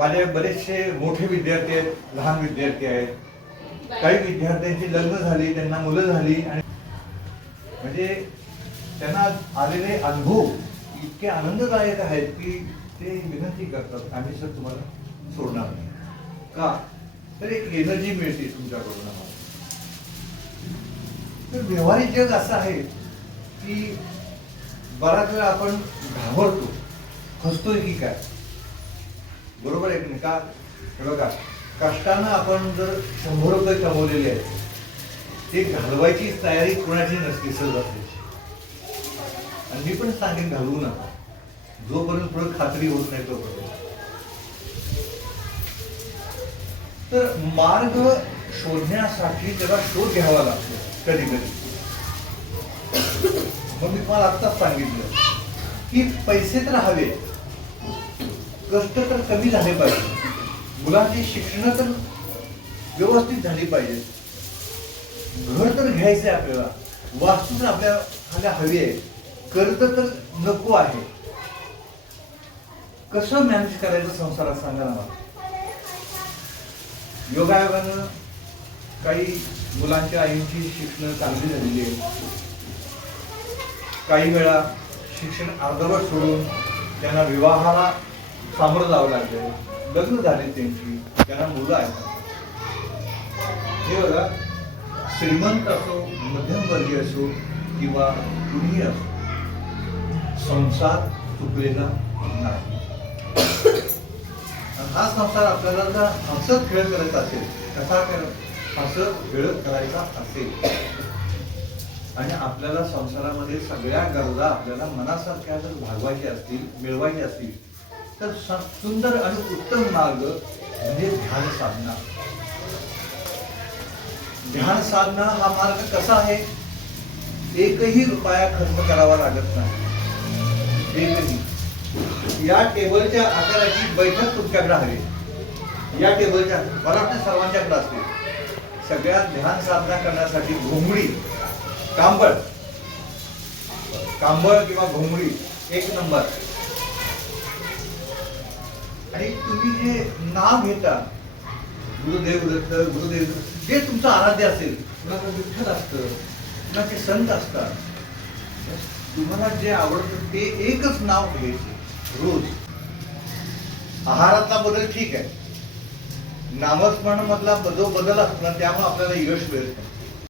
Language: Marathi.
माझे बरेचसे मोठे विद्यार्थी आहेत, लहान विद्यार्थी आहेत. काही विद्यार्थ्यांची लग्न झाली, त्यांना मुलं झाली आणि म्हणजे त्यांना आलेले अनुभव इतके आनंददायक आहेत की ते विनंती करतात, आम्ही सर तुम्हाला सोडणार नाही. का तर एक एनर्जी मिळते तुमच्याकडून आम्हाला. तर व्यवहारिक जग असं आहे की बराच वेळा आपण घाबरतो, फसतोय की काय. बरोबर आहे की नाही? का हे बघा, कष्टानं आपण जर 100 रुपये कमवलेले आहेत, ते घालवायची तयारी कोणाची नसते सहजासहजी. आणि मी पण सांगेन घालवू नका, जोपर्यंत पुढे खात्री होत नाही तोपर्यंत. तर मार्ग शोधण्यासाठी त्याला शोध घ्यावा लागतो कधी कधी. मग मी तुम्हाला आत्ताच सांगितलं की पैसे तर हवे, कष्ट तर कमी झाले पाहिजे, मुलांची शिक्षण तर व्यवस्थित झाली पाहिजे, घर तर घ्यायचंय आपल्याला, वास्तू तर आपल्याला हवी आहे, कर्ज तर नको आहे. कसं मॅनेज करायचं संसारात सांगा ना मला. योगायोगानं काही मुलांच्या आईंची शिक्षण चांगली झालेली आहे. काही वेळा शिक्षण अर्धवट सोडून त्यांना विवाहाला सामोरं जावं लागले, लग्न झाले त्यांची, त्यांना मुलं आहेत. हे बघा, श्रीमंत असो, मध्यमवर्गीय असो किंवा कुणीही असो, संसार चुकलेला नाही. हा संसार आपल्याला जर हसत खेळ करायचा असेल, कसा हसत खेळ करायचा असेल आणि आपल्याला संसारामध्ये सगळ्या गरजा आपल्याला मनासारख्या जर भागवायच्या असतील, मिळवायच्या असतील, तर सुंदर आणि उत्तम मार्ग म्हणजे ध्यान साधना. ध्यान साधना हा मार्ग कसा आहे? एकही रुपया खर्च करावा लागत नाही. एकही. या टेबलच्या आकाराची बैठक तुमच्याकडे हवी. या टेबलच्या, मला वाटतं सर्वांच्याकडे असते. सगळ्यात ध्यान साधना करण्यासाठी घोंगडी, कांबळ किंवा घोंगडी एक नंबर. आणि तुम्ही जे नाव घेता, गुरुदेव दत्त, गुरुदेव दत्त, जे तुमचं आराध्य असेल, कुणाचं विठ्ठल असतं, कुणाचे संत असतात, तुम्हाला जे आवडतं ते एकच नाव घ्यायचे रोज. आहारातला बदल ठीक आहे, नामस्मरण मधला जो बदल असतो ना, त्यामुळे आपल्याला यश मिळतं.